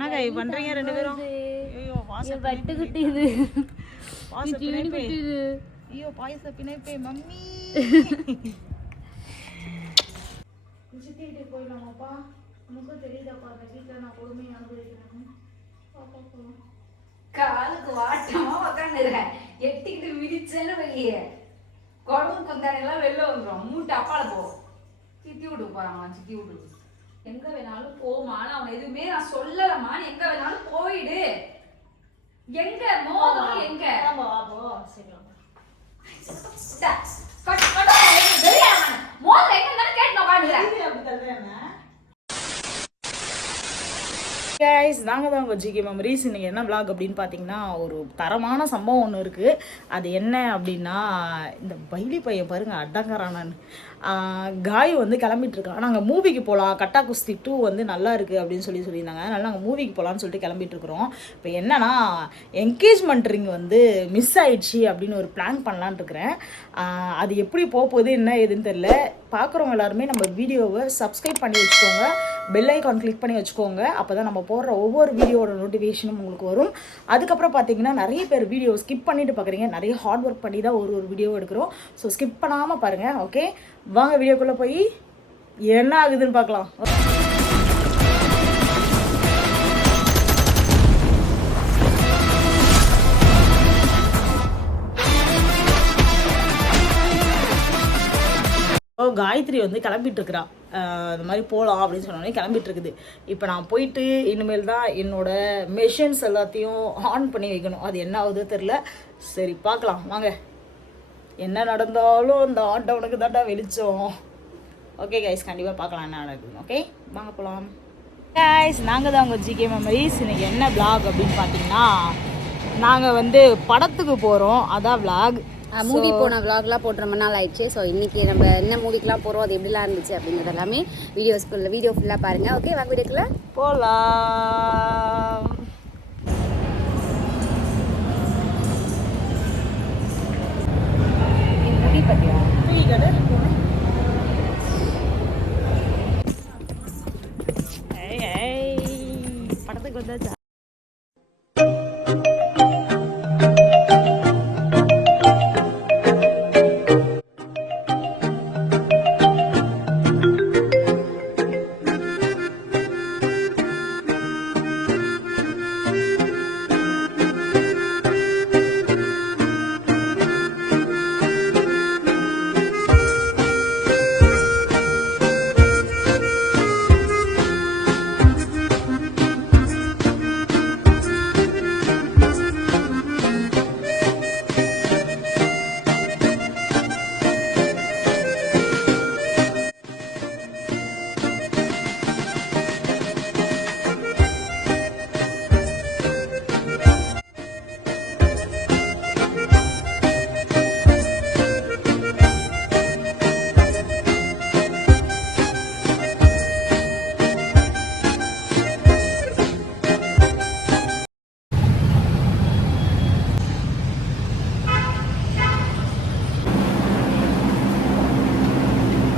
என்னங்க பண்றீங்க ரெண்டு பேரும்? ஐயோ வாச பட்டு குட்டிது. வாச பிணைப்பே. ஐயோ பாயச பிணைப்பே மம்மி. சுத்திட்டு போயிடலாமாப்பா? உனக்கு தெரியுதாப்பா அந்த வீட்டில் நான் கொடுமையை அனுபவிக்கிறேன்னு. பாப்பா போகலாம். காலுக்கு வாட்டமா உக்காந்துறேன். எட்டிக்கிட்டு மிதிச்சேன்னு வையே குழம்பு கொந்தாரெல்லாம் வெளில வந்துடும். மூட்டை அப்பால போ. சித்தி விட்டு போறாங்க. சித்தி விட்டு எங்க வேணாலும் போமான்னு அவனை எதுவுமே நான் சொல்லலமா. எங்க வேணாலும் போயிடு. எங்க மோதம் எங்க மோதல் எங்க கேட்டு உட்காந்துறேன். கைஸ் நாங்கள் தான் உங்கள் ஜிகே மெமரிஸ். இன்றைக்கி என்ன விளாக் அப்படின்னு பார்த்தீங்கன்னா ஒரு தரமான சம்பவம் ஒன்று இருக்குது. அது என்ன அப்படின்னா இந்த பைலி பையன் பாருங்கள் அடங்கறானான்னு காய் வந்து கிளம்பிட்டுருக்கான். நாங்கள் மூவிக்கு போகலாம், கட்டா குஸ்தி 2 வந்து நல்லா இருக்குது அப்படின்னு சொல்லியிருந்தாங்க. அதனால் நாங்கள் மூவிக்கு போகலான்னு சொல்லிட்டு கிளம்பிட்டுருக்குறோம். இப்போ என்னன்னா என்கேஜ்மெண்ட் ரிங் வந்து மிஸ் ஆயிடுச்சு அப்படின்னு ஒரு பிளான் பண்ணலான்னு இருக்கிறேன். அது எப்படி போகுது என்ன ஏதுன்னு தெரியல. பார்க்குறவங்க எல்லாருமே நம்ம வீடியோவை சப்ஸ்கிரைப் பண்ணி வச்சுக்கோங்க, பெல் ஐக்கான் கிளிக் பண்ணி வச்சுக்கோங்க. அப்போ தான் நம்ம போடுற ஒவ்வொரு வீடியோட நோட்டிஃபிகேஷனும் உங்களுக்கு வரும். அதுக்கப்புறம் பார்த்தீங்கன்னா நிறைய பேர் வீடியோ ஸ்கிப் பண்ணிட்டு பார்க்குறீங்க. நிறைய ஹார்ட் ஒர்க் பண்ணி தான் ஒரு வீடியோ எடுக்கிறோம். ஸோ ஸ்கிப் பண்ணாமல் பாருங்கள். ஓகே வாங்க வீடியோக்குள்ளே போய் என்ன ஆகுதுன்னு பார்க்கலாம். காயத்ரி வந்து கிளம்பிட்டு இருக்கிறா. இந்த மாதிரி போகலாம் அப்படின்னு சொன்னோடனே கிளம்பிட்டு இருக்குது. இப்போ நான் போயிட்டு இனிமேல் தான் என்னோட மெஷின்ஸ் எல்லாத்தையும் ஆன் பண்ணி வைக்கணும். அது என்ன ஆகுதோ தெரில. சரி பார்க்கலாம் வாங்க. என்ன நடந்தாலும் இந்த ஆட்டோனுக்கு தாண்டா வெளிச்சம். ஓகே கைஸ் கண்டிப்பாக பார்க்கலாம் என்ன நடக்குது. ஓகே வாங்க போகலாம். கைஸ் நாங்கள் தான் உங்கள் ஜிகே மெமரிஸ். இன்றைக்கி என்ன விளாக் அப்படின்னு பார்த்தீங்கன்னா நாங்கள் வந்து படத்துக்கு போகிறோம். அதான் விளாக். மூவி போன விளாக்லாம் போட்டு ரொம்ப நாள் ஆயிடுச்சு. ஸோ இன்றைக்கி நம்ம என்ன மூவிக்கெலாம் போகிறோம், அது எப்படிலாம் இருந்துச்சு அப்படிங்கிறது எல்லாமே வீடியோ ஃபுல்லாக பாருங்கள். ஓகே வாங்க வீடியோக்குள்ள போகலாம். மூவி பார்த்தியா? படத்துக்கு வந்தாச்சா?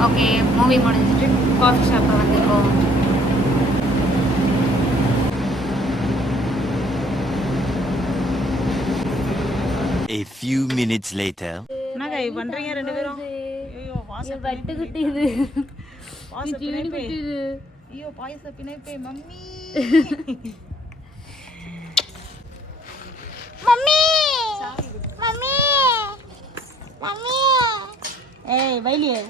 ஓகே மூவி முடிஞ்சிட்டு காஃபி ஷாப்பில் வந்துருக்கோம். A few minutes later. என்னங்க பண்றீங்க ரெண்டு பேரும்? ஐயோ வாச பட்டு குட்டிது. வாச பிணைப்பே. ஐயோ பாயச பிணைப்பே மம்மி. Mummy mummy mummy. ஏய் வைலியே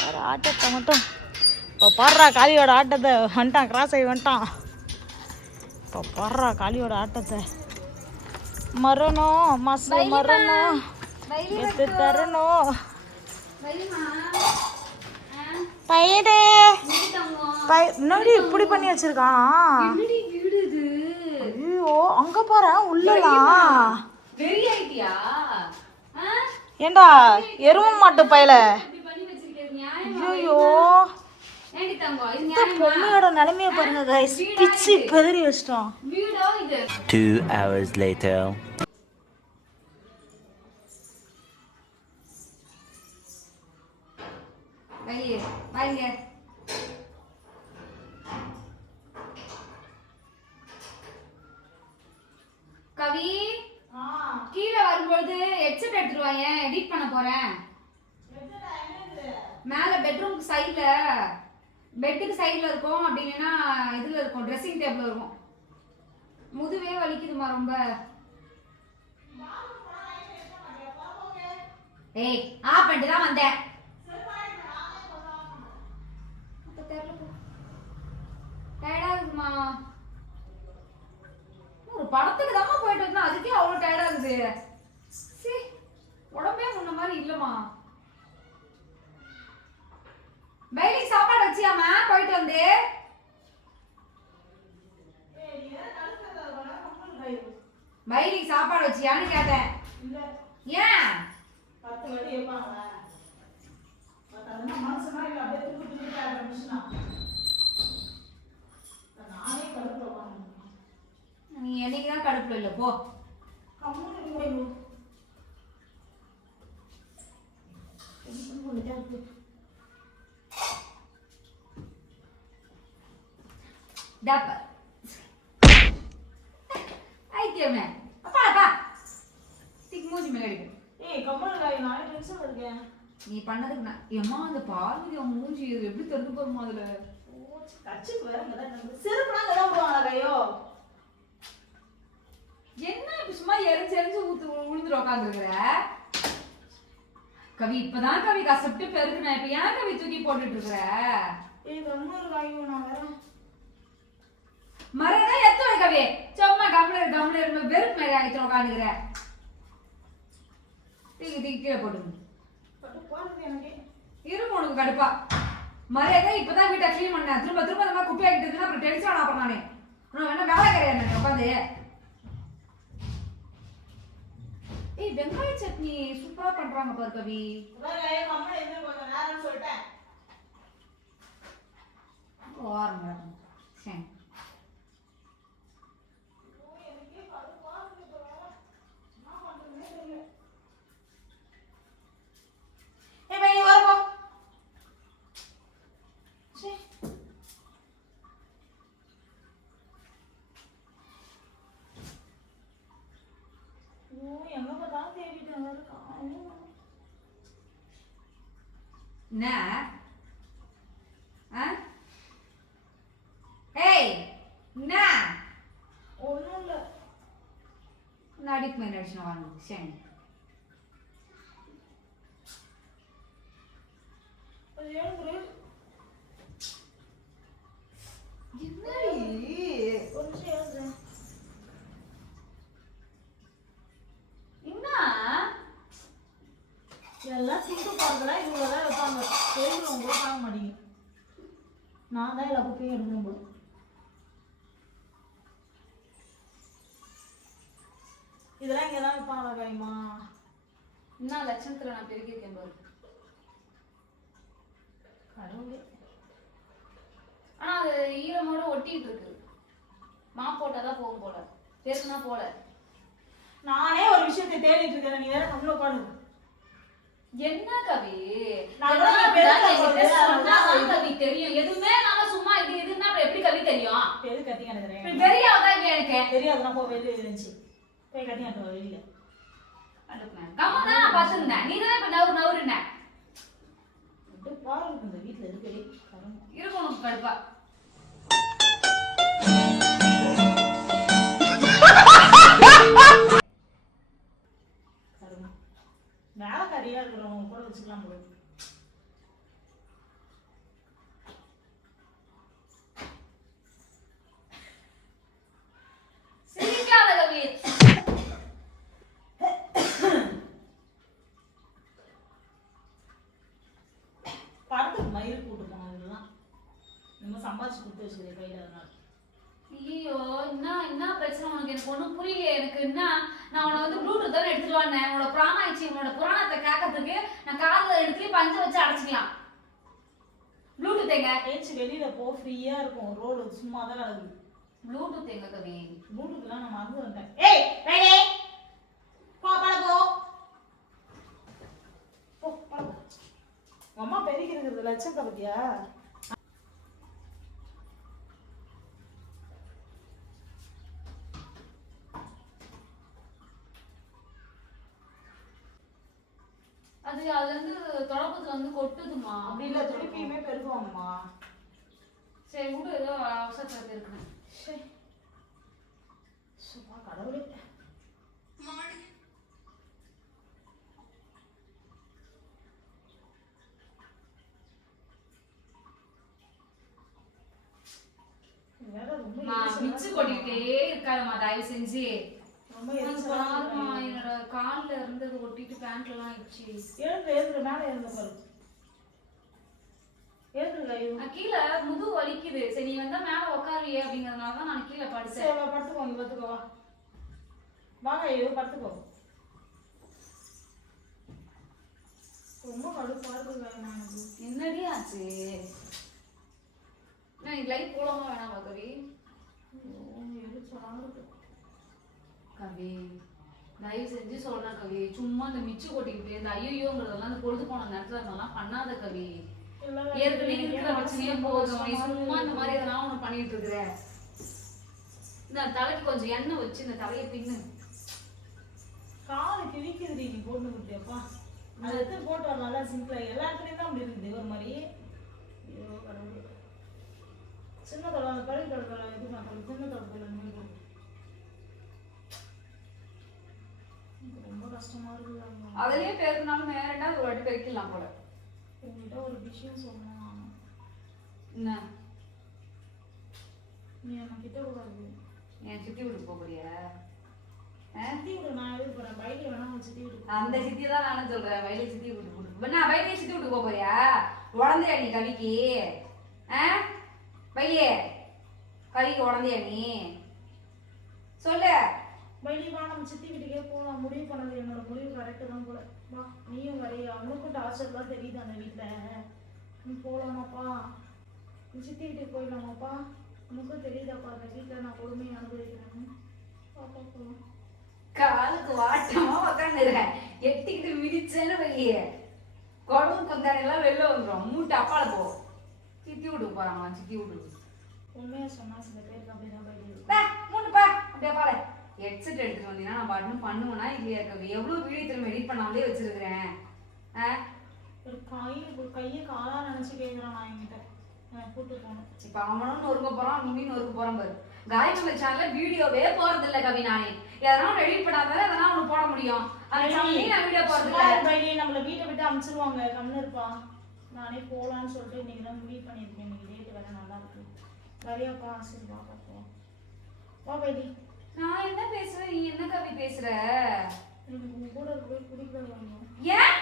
பாரு ஆட்டத்தை மட்டும். இப்போ பாடுறா காளியோட ஆட்டத்தை. வந்துட்டான் கிராஸ் ஆகி வந்துட்டான். இப்போ பாடுறா காளியோட ஆட்டத்தை. மரணும் மசு மரணும் எத்து தரணும் பயிரே முன்னாடி இப்படி பண்ணி வச்சிருக்கான். ஐயோ அங்க பாரு உள்ளலாம். ஏண்டா எரும மாட்டு பயல. ஐயோ இந்த பொம்மையோட நிலைமைய பாருங்க கைஸ். பிச்சு பெதறி வச்சிட்டோம். 2 hours later. கவி கீழே வரும்போது ஹெட்செட் எடுத்துட்டு வாங்க, எடிட் பண்ண போறேன். மேல பெட்ரூம் சைடுல, பெட்டுக்கு சைடுல இருக்கும், அப்படின்னா இதுல இருக்கும், ட்ரெஸ்ஸிங் டேபிள் இருக்கும். முதுவே வலிக்குதுமா ரொம்ப. ஏய் ஆஃப் பண்ணிட்டு தான் வந்தேன். அப்ப தெரியல போ. டயர்டா இருக்குமா? ஒரு படத்துக்கு தான் போயிட்டு வந்தா அதுக்கே அவ்வளவு டயர்டா இருக்குது. சீ, உடம்பே முன்ன மாதிரி இல்லம்மா. பைலிக்கு சாப்பாடு வச்சியாமா போயிட்டு வந்து? பைலிக்கு சாப்பாடு வச்சியான்னு கேட்டேன். ஏன் 10 வடி ஏப்பாங்களா? அதனா மனசுனா இல்ல அப்படியே தூக்கி தூக்கி ஆரம்பிச்சுனா. நானே கடுப்புல உட்கார்ந்திருக்கேன். நீ என்னைக்கு தான் கடுப்புல இல்ல போ. கம்முனு இருங்க. டப்ப ஐக்கியமே அப்பா அப்பா டிக் மூஞ்சி மேல அடிக்க. ஏய் கம்முனு காய், நானே டென்ஷன்ல இருக்கேன். நீ பண்ணதுக்கு நான் எம்மா அந்த பார்வதி அவன் மூஞ்சி எப்படி திறந்து போறமா அதுல. கச்சிக்கு வேற இங்கதான் செருப்புனா இங்கதான் போவாங்களா கையோ? என்ன இப்ப சும்மா எரிஞ்சு எரிஞ்சு உளுந்துட்டு உட்காந்துருக்குற கவி? இப்பதான் கவி கஷ்டப்பட்டு பெருக்குன, இப்ப ஏன் கவி தூக்கி போட்டுட்டு இருக்கிற? ஏய் கம்முனு காயோ, நான் வரேன். மரதான் எத்து வை கவி, சும்மா கம்ளர் வெறுப்பு மாதிரி ஆயிட்டு உட்காந்துக்கிற. தூக்கி தூக்கி கீழே போட்டுங்க. எனக்கு இரும்பு உனக்கு கடுப்பா. மரியாதை இப்பதான் வீட்டை கிளீன் பண்ணேன், திரும்ப திரும்ப இந்த மாதிரி குப்பையாக்கிட்டு இருக்குன்னா அப்புறம் டென்ஷன் ஆனப்ப நானே. நான் வேணா வேலை கிடையாது உட்காந்து. ஏய் வெங்காய சட்னி சூப்பரா பண்றாங்க பாரு கவி. அம்மா என்ன கொஞ்சம் நேரம் சொல்லிட்டேன். ஓரமா சரி. என்ன? ஏய் என்ன? ஒண்ணும் இல்ல. நடிப்பு மாதிரி அடிச்சு வாங்க சரி. எல்லாம் திங்கு போறதெல்லாம் இவ்வளவுதான் வைப்பாங்க. தெரிஞ்சவங்க கூட வாங்க மாட்டீங்க. நான் தான் எல்லா குப்பையும் எடுக்கணும் போது. இதெல்லாம் இங்கதான் வைப்பாங்களா கைமா? என்ன லட்சணத்துல நான் பெருக்கிருக்கேன் பாரு கடவுளே. ஆனா அது ஈரமோட ஒட்டிட்டு இருக்கு. மாப் போட்டாதான் போகும் போல, பேசுனா போல. நானே ஒரு விஷயத்தை தேடிட்டு இருக்கேன், நீ வேற கம்மில உட்காந்து. என்ன கவி? கவி தெரியும் எதுவுமே நாம சும்மா இது இதுன்னா எப்படி கவி தெரியும்? எது கத்தி கிடக்குறேன் தெரியாதா எனக்கு? தெரியாதுன்னா போ, வெளியே இருந்துச்சு போய் கத்தி கிடக்குற வெளியில கம்மனா நான் பார்த்துருந்தேன். நீ தானே இப்ப நவுருன பாருங்க இந்த வீட்டுல இருக்கே இருக்கும் உனக்கு கடுப்பா. வேலைக்காரியா இருக்கிறவங்க கூட வச்சுக்கலாம் போல. சிரிக்காத கவி. படத்துக்கு மயிர் கூட்டு போனோம். இதெல்லாம் நம்ம சம்பாதிச்சு கொடுத்து வச்சுக்கிறேன் கையில. அதனால ஐயோ என்ன பிரச்சனை உனக்கு? எனக்கு ஒன்றும் புரியல. எனக்கு என்ன, நான் உன்னை வந்து ப்ளூடூத் தானே எடுத்துட்டு வந்தேன். உன்னோட பிராணாயிடுச்சு, உன்னோட புராணத்தை கேட்கறதுக்கு நான் காதில் எடுத்து பஞ்ச வச்சு அடைச்சிக்கலாம். ப்ளூடூத் எங்க? ஏச்சு வெளியில போ, ஃப்ரீயா இருக்கும். ரோடு சும்மா தான் கிடக்குது. ப்ளூடூத் எங்க கவி? ப்ளூடூத்லாம் நான் மறந்து வந்துட்டேன். ஏய் ரைடே போ போ போ போ. அம்மா பெருகிறது லட்சத்தை பத்தியா? அதுல இருந்து தொடப்பத்துல வந்து கொட்டுதுமா. அப்படி இல்லை திருப்பியுமே பெருகுவாங்கம்மா. சரி விடு, ஏதோ அவசரத்துல இருக்கணும். சரி சும்மா கடவுளே. மிச்சு கொட்டிக்கிட்டே இருக்காதம்மா தயவு செஞ்சு. ரொம்ப பாருமா என்னோட கால்ல இருந்தது ஒட்டிட்டு பேண்ட்ல எல்லாம் ஆயிடுச்சு. எழுந்து மேல எழுந்த பாரு. நான் கீழே முதுகு வலிக்குது. சரி நீ வந்தா மேல உட்காருவியே அப்படிங்கறதுனாலதான் நான் கீழே படுத்தேன். படுத்துக்கோ, இங்க படுத்துக்கோ. வாங்க ஐயோ படுத்துக்கோ. ரொம்ப கடுப்பா இருக்குங்க எனக்கு. என்னடி ஆச்சு? நான் லைட் போடாம வேணாமா கவி? கவி தயவு செஞ்சு சொல்றேன் கவி, சும்மா இந்த மிச்சு கொட்டிக்கிட்டு இந்த ஐயோங்கிறதெல்லாம் இந்த பொழுது போன நேரத்துல அதெல்லாம் பண்ணாத கவி. ஏற்கனவே இருக்கிற பிரச்சனையே போதும், நீ சும்மா இந்த மாதிரி எதெல்லாம் ஒண்ணு பண்ணிட்டு இருக்கிற. இந்த தலைக்கு கொஞ்சம் எண்ணெய் வச்சு இந்த தலையை பின்னு. காலு கிழிக்குது நீ போட்டு கொடுத்தியப்பா. அதை எடுத்து போட்டு வரலாம்ல சிம்பிளா. எல்லா இடத்துலயும் தான் அப்படி இருக்குது ஒரு மாதிரி. ஐயோ கடவுளே. சின்ன தடவை அந்த பழைய தடவை இது மாட்டாங்க. சின்ன தடவை ரொம்ப கஷ்டமா இருக்குது. அதுலயே பேருனாலும் ரெண்டாவது ஒரு வாட்டி பெருக்கலாம் போல. உங்ககிட்ட ஒரு விஷயம் சொன்னேன். என்ன? நீ என்ன கிட்ட கூடாது. என் சித்தி வீட்டுக்கு போறியா? சித்தி வீடு நான் எதுக்கு போறேன்? பைக்ல வேணா உங்க சித்தி வீட்டுக்கு. அந்த சித்தியை தான் நானும் சொல்றேன். வயலே சித்தி வீட்டுக்கு நான் வயலே சித்தி வீட்டுக்கு போறியா? உடந்தையா நீ கவிக்கு? வயலே கவிக்கு உடந்தையா நீ? சொல்லு. பைலி வா நம்ம சித்தி வீட்டுக்கே போகலாம். முடிவு பண்ணது என்னோட முடிவு கரெக்டு தான் போல. வா நீயும் வரையா. அவனுக்கும் டார்ச்சர்லாம் தெரியுது அந்த வீட்டில். நீ போகலாமாப்பா? நீ சித்தி வீட்டுக்கு போயிடலாமாப்பா? உனக்கும் தெரியுதாப்பா அந்த வீட்டில் நான் கொடுமையை அனுபவிக்கிறேன்னு. பாப்பா போகலாம். காலுக்கு வாட்டமா உக்காந்துருக்கேன். எட்டிக்கிட்டு மிதிச்சேன்னு வையே குழம்பு கொந்தாரெல்லாம் வெளில வந்துடும். மூட்டை அப்பால போ. சித்தி வீட்டுக்கு போறாங்களா? சித்தி வீட்டுக்கு உண்மையாக சொன்னால் சில பேருக்கு அப்படிதான் பைலி. மூணுப்பா அப்படியே பாரு. ஹெட்செட் எடுத்துட்டு வந்தீங்கன்னா நான் பாட்டுன்னு பண்ணுவேன்னா இல்லையா கவி? எவ்வளோ வீடியோ திரும்ப எடிட் பண்ணாமலே வச்சிருக்கிறேன். ஒரு கையை காலாக நினச்சி கேட்குறான் நான் என்கிட்ட. கூட்டு போகணும். இப்போ அவனும் நொறுக்க போறான், நீயும் நொறுக்க போறான் பாரு. காயத்ரி சேனல்ல வீடியோவே போறது இல்ல கவி. நானே எதனாலும் எடிட் பண்ணாதான் எதனா ஒன்று போட முடியும். அந்த சேனல்லையும் நான் வீடியோ போறது இல்ல. பைலி நம்மளை வீட்டை விட்டு அனுப்பிச்சிருவாங்க. கம்னு இருப்பான். நானே போகலான்னு சொல்லிட்டு இன்னைக்கு தான் முடிவு பண்ணியிருக்கேன். இன்னைக்கு டேட்டு வேற நல்லா இருக்கு. வரியாப்பா? சரி வா பார்ப்போம். வா பைலி. நான் என்ன பேசுறேன், நீ என்ன கவி பேசுற? எனக்கு உங்க கூட போய் குடிக்கிறது வேணும். ஏன்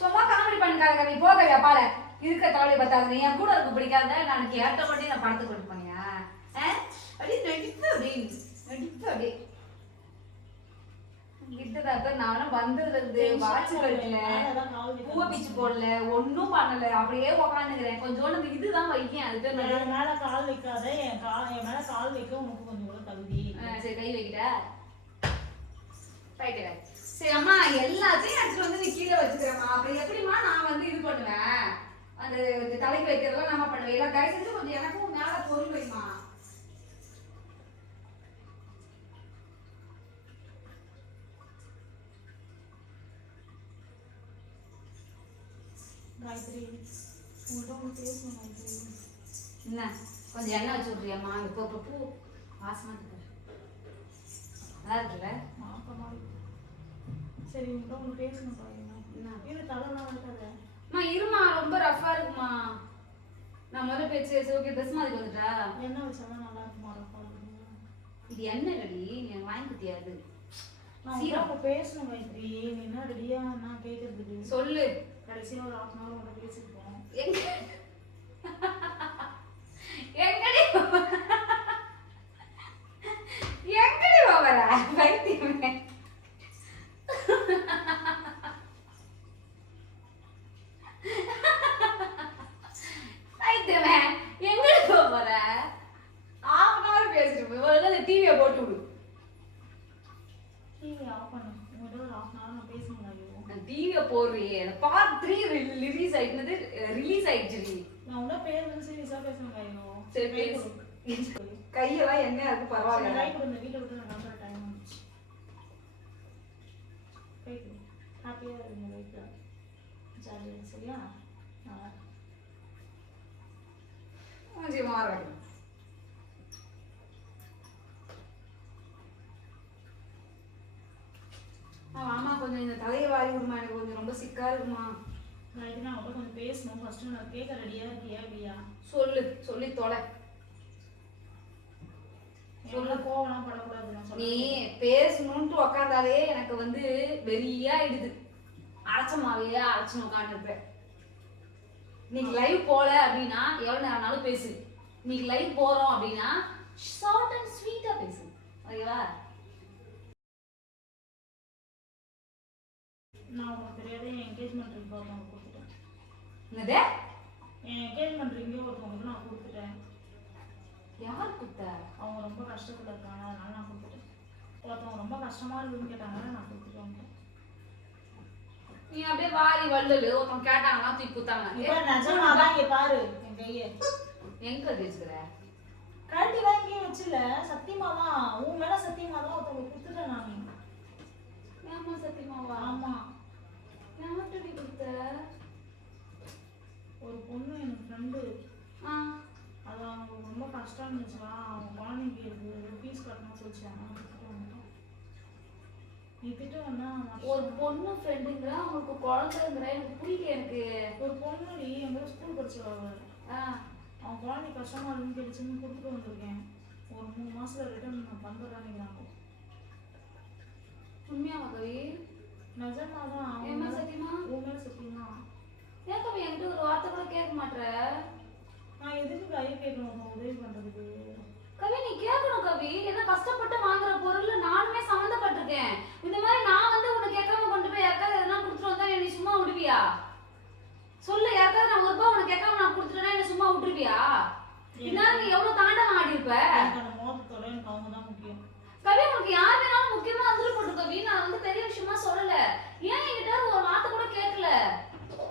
சும்மா காமெடி பண்ணிக்காத கவி. போ கவி அப்பால. இருக்க தலையை பத்தாது. என் கூட இருக்க பிடிக்காத நான் கேட்ட மட்டும் நான் படத்தை கொண்டு பண்ணியா? அப்படியே நடிப்பு அப்படியே கிட்டத்தட்ட நானும் வந்தது வாட்சி கட்டல, பூவை பிச்சு போடல, ஒன்னும் பண்ணல. அப்படியே உக்காந்துக்கிறேன். கொஞ்சோண்டு இதுதான் வைக்கேன். அது பேர் மேல கால் வைக்காத. என் மேல கால் வைக்க உனக்கு கொஞ்சம் கூட தகுதி. சரி கை வைக்கிட்ட ரைட்டு. சரி அம்மா எல்லாத்தையும் எடுத்துட்டு வந்து நீ கீழே வச்சுக்கிறேம்மா. அப்புறம் எப்படிமா நான் வந்து இது பண்ணுவேன்? அந்த தலைக்கு வைக்கிறதெல்லாம் நம்ம பண்ணுவேன். எல்லாம் கை செஞ்சு கொஞ்சம் எனக்கும் மேல பொருள் வைமா. காயத்ரி உங்கள்கிட்ட ஒன்று பேசணும் காயத்ரி. என்ன கொஞ்சம் எண்ணெய் வச்சு விட்றியாம்மா? இப்போ பூ வாசமாக இருக்கு. நல்லா இருக்குல்ல? மாப்பமா இருக்கு. சரி உங்கள்கிட்ட ஒன்று பேசணும் பாருங்க. என்ன இது தலைலாம் இருக்காத. அம்மா இருமா, ரொம்ப ரஃபா இருக்குமா. நான் முதல்ல பேச்சு ஓகே ட்ரெஸ் மாதிரி வந்துட்டா என்ன வச்சாலும் நல்லா இருக்குமா? இது என்ன ரெடி? நீ வாங்கி குத்தியாது. நான் உங்கள்கிட்ட பேசணும் காயத்ரி. நீ என்ன ரெடியா நான் கேட்கறதுக்கு சொல்லு. கடைசியாக ஒரு 1/2 hour உங்கள்கிட்ட பேசிருப்போம். எங்கடி போவற வைத்தியமே? வைத்தியமே எங்கடி போவற? 1/2 hour பேசிட்டு போய் டிவியை போட்டு விடு. டிவி ஆஃப் பண்ணு. உங்கள்கிட்ட ஒரு 1/2 hour நான் பேசணும். டிவியை போடுறியே பார்ட் 3 ரிலீஸ் ஆயிடுனது. ரிலீஸ் ஆயிடுச்சு. நான் உன்ன பேர் வந்து சீரியஸா பேசணும் கையோ. சரி பேசு. கையெல்லாம் என்ன இருக்கு பரவாயில்லை. கை கொடுங்க. வீட்டை விட்டு நான் கிளம்புற டைம் வந்துச்சு. கை கொடு. ஹாப்பியாக இருங்க லைஃப்பில், ஜாலியாக. சரியா? மூஞ்சி மாறட்டும். ஆமா கொஞ்சம் இந்த தலையை வாரி விடுமா, எனக்கு கொஞ்சம் ரொம்ப சிக்கா இருக்குமா. நாளைக்கு நான் அவட்ட கொஞ்சம் பேசணும். ஃபர்ஸ்ட் நான் கேட்க ரெடியாக இருக்கியா இல்லையா? சொல்லி தொலை. சொல்ல கோவம்லாம் படக்கூடாது. நான் நீ சொல்ல பேசணும்ட்டு உக்காந்தாலே எனக்கு வந்து வெறியாயிடுது. அரைச்சமாவே அரைச்சுன்னு உட்காந்துருப்பேன். நீங்க லைவ் போல அப்படின்னா எவ்வளவு நேரம்னாலும் பேசு. நீங்க லைவ் போறோம் அப்படின்னா ஷார்ட் அண்ட் ஸ்வீட்டா பேசு. ஓகேவா? நான் உங்களுக்கு தெரியாத என் என்கேஜ்மெண்ட் ரிங் ஒருத்தவங்க கொடுத்துட்டேன். என்னது? என் என்கேஜ்மெண்ட் ரிங்கே ஒருத்தவங்களுக்கு நான் கொடுத்துட்டேன். யார் கொடுத்த? அவங்க ரொம்ப கஷ்டத்தில் இருக்காங்க, அதனால நான் கொடுத்துட்டேன். ஒருத்தவங்க ரொம்ப கஷ்டமா இருக்குன்னு கேட்டாங்க, நான் கொடுத்துட்டு வந்துட்டேன். நீ அப்படியே வாரி வள்ளலு ஒருத்தவங்க கேட்டாங்கன்னா தூக்கி குத்தாங்க. நிஜமாதான் இங்க பாரு என் கையை எங்க வச்சுக்கிற? கழட்டிலாம் இங்கேயும் வச்சுல. சத்தியமா தான், உன் மேல சத்தியமா தான் ஒருத்தவங்க கொடுத்துட்டேன் நான். ஏமா சத்தியமாவா? ஆமா. யார்கிட்ட கொடுத்த? ஒரு பொண்ணு எனக்கு ஃப்ரெண்டு. அது அவங்க ரொம்ப கஷ்டம் இருந்துச்சுடா, அவங்க குழந்தைக்கு இருக்கு, ஃபீஸ் கட்டணும்னு சொல்லிச்சாங்க. நீ திட்டு வந்தா ஒரு பொண்ணு ஃப்ரெண்டுங்கிற அவங்களுக்கு குழந்தைங்கிற எனக்கு புரியல. எனக்கு ஒரு பொண்ணு நீ எங்க ஸ்கூல் படிச்சவங்க, அவன் குழந்தை கஷ்டமா இருக்குன்னு கேட்டுச்சுன்னு கொடுத்துட்டு வந்திருக்கேன். ஒரு 3 மாசத்துல ரிட்டர்ன் நான் பண்றேன்னுங்கிறாங்க. உண்மையாவா கவி? நிஜமாதான். ஏமா சத்தியமா? உன் மேல சத்தியமா. ஏன் கவி என்கிட்ட ஒரு வார்த்தை கூட கேட்க மாட்டேற? நான் எதுக்கு கை கேட்கணும் உதவி பண்றதுக்கு? கவி நீ கேட்கணும் கவி. ஏதோ கஷ்டப்பட்டு வாங்குற பொருள்ல நானுமே சம்மந்தப்பட்டிருக்கேன். இந்த மாதிரி நான் வந்து உனக்கு கேட்காம கொண்டு போய் யாருக்காவது எதனா கொடுத்துட்டு வந்தா நீ சும்மா விடுவியா? சொல்லு, யாருக்காவது நான் ஒரு ரூபாய் உனக்கு கேட்காம நான் கொடுத்துட்டேன்னா என்ன சும்மா விட்டுருவியா? இந்நேரம் நீ எவ்வளவு தாண்டவம் ஆடி இருப்ப. அந்த மோதத்தோட எனக்கு அவங்க தான் முக்கியம். கவி உனக்கு யார் வேணாலும் முக்கியமா அதில் கவி. நான் வந்து பெரிய விஷயமா சொல்லல. ஏன் என்கிட்ட ஒரு வார்த்தை கூட கேட்கல?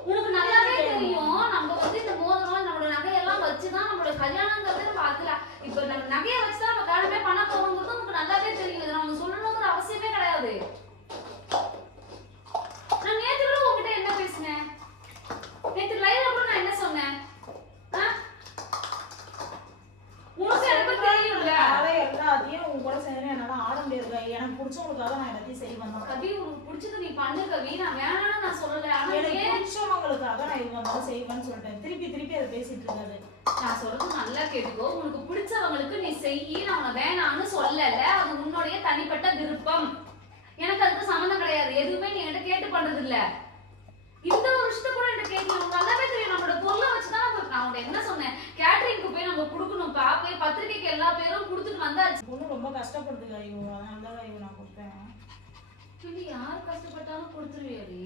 உனக்கு நல்லாவே தெரியும் நம்ம வந்து இந்த மோதிரம் நம்மளோட நகையெல்லாம் வச்சுதான் நம்மளோட கல்யாணங்கிறது நம்ம அதுல இப்ப நம்ம நகையை வச்சுதான் நம்ம கல்யாணமே பண்ண போறோங்கிறது உனக்கு நல்லாவே தெரியும். இதை நம்ம சொல்லணுங்கிற அவசியமே கிடையாது. நான் நேற்று கூட உங்ககிட்ட என்ன பேசினேன்? நேற்று லைவ்ல கூட நான் என்ன சொன்னேன்? உனக்கு எனக்கு தெரியும்ல. எல்லாத்தையும் உங்க கூட சேர்ந்து என்னால ஆட முடியாது. எனக்கு பிடிச்சவங்களுக்காக நான் எல்லாத்தையும் சரி பண்ணேன். கவி உனக்கு பிடிச்சது நீ பண்ணு கவி. நான் வேணாம்னு நான் சொல்லல. ஆனா எனக்கு பிடிச்சவங்களுக்காக நான் இது வந்தாலும் செய்வேன்னு சொல்லிட்டேன். திருப்பி அதை பேசிட்டு இருக்காது. நான் சொல்றது நல்லா கேட்டுக்கோ. உனக்கு பிடிச்சவங்களுக்கு நீ செய்யி. நான் உன வேணாம்னு சொல்லல. அது உன்னுடைய தனிப்பட்ட விருப்பம். எனக்கு அதுக்கு சம்மந்தம் கிடையாது. எதுவுமே நீ என்கிட்ட கேட்டு பண்றது இல்ல. இந்த ஒரு விஷயத்த கூட என்கிட்ட கேட்கல. உனக்கு நல்லாவே தெரியும். நம்மளோட பொருளை வச்சுதான் நான் உன்கிட்ட என்ன சொன்னேன்? கேட்டரிங்க்கு போய் நம்ம கொடுக்கணும்ப்பா. போய் பத்திரிக்கைக்கு எல்லா பேரும் கொடுத்துட்டு வந்தாச்சு. பொண்ணு ரொம்ப கஷ்டப்படுது ஐயோ, அதனால ஐயோ நான் கொடுத்தேன். நீ யார் கஷ்டப்பட்டாலும் கொடுத்துருவியாடி.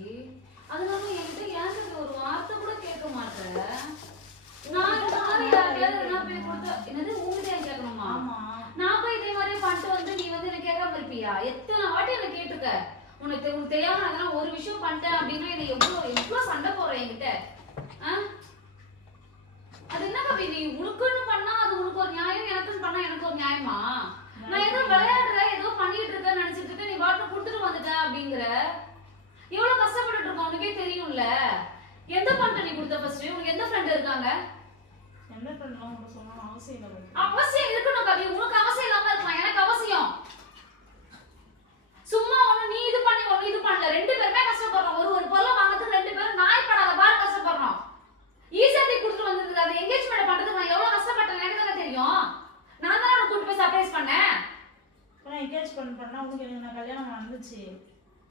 அதனால என்கிட்ட ஏன் ஒரு வார்த்தை கூட கேட்க மாட்டேன். நான் இந்த மாதிரி யாருக்கையாவது என்ன போய் கொடுத்தா என்னது உங்ககிட்ட கேட்கணுமா? நான் போய் இதே மாதிரி பண்ணிட்டு வந்து நீ வந்து என்ன கேட்காம இருப்பியா? எத்தனை வாட்டி என்ன கேட்டுக்க. உனக்கு தெரியாம நான் ஒரு விஷயம் பண்ணிட்டேன் அப்படின்னா என்ன எவ்வளவு சண்டை போடுற என்கிட்ட. அது என்ன கவி? நீ உனக்குன்னு பண்ணா அது உனக்கு ஒரு நியாயம், எனக்குன்னு பண்ணா எனக்கு ஒரு நியாயமா? நான் ஏதோ விளையாடுற ஏதோ பண்ணிட்டு இருக்கேன்னு நினைச்சிட்டு இருக்க. நீ வாட்டில் கொடுத்துட்டு வந்துட்டேன் அப்படிங்கிற. எவ்வளவு கஷ்டப்பட்டுட்டு இருக்கோம் உனக்கே தெரியும்ல. எந்த பண்ணிட்ட நீ கொடுத்த? ஃபர்ஸ்ட் உனக்கு எந்த ஃப்ரெண்ட் இருக்காங்க? என்ன பண்ணலாம் உனக்கு சொல்லணும் அவசியம் இல்லை. அவசியம் இருக்கணும் கவி. உனக்கு அவசியம் இல்லாம இருக்கலாம், எனக்கு அவசியம். சும்மா ஒண்ணு நீ இது பண்ணி ஒண்ணு இது பண்ணல. 2 பேருமே கஷ்டப்படுறோம். ஒரு பொருளை வாங்குறதுக்கு 2 பேரும் நாய் படாத பாரு கஷ்டப்படுறோம். ஈஸியாட்டி கொடுத்துட்டு வந்ததுக்கு அது என்கேஜ்மெண்ட் பண்றதுக்கு நான் எவ்வளவு கஷ்டப்பட்டேன் எனக்கு தானே தெரியும். நான் தான் உனக்கு கூட்டு போய் சர்ப்ரைஸ் பண்ணேன். நான் என்கேஜ் பண்ணா உனக்கு எனக்கு நான் கல்யாணம் நடந்துச்சு.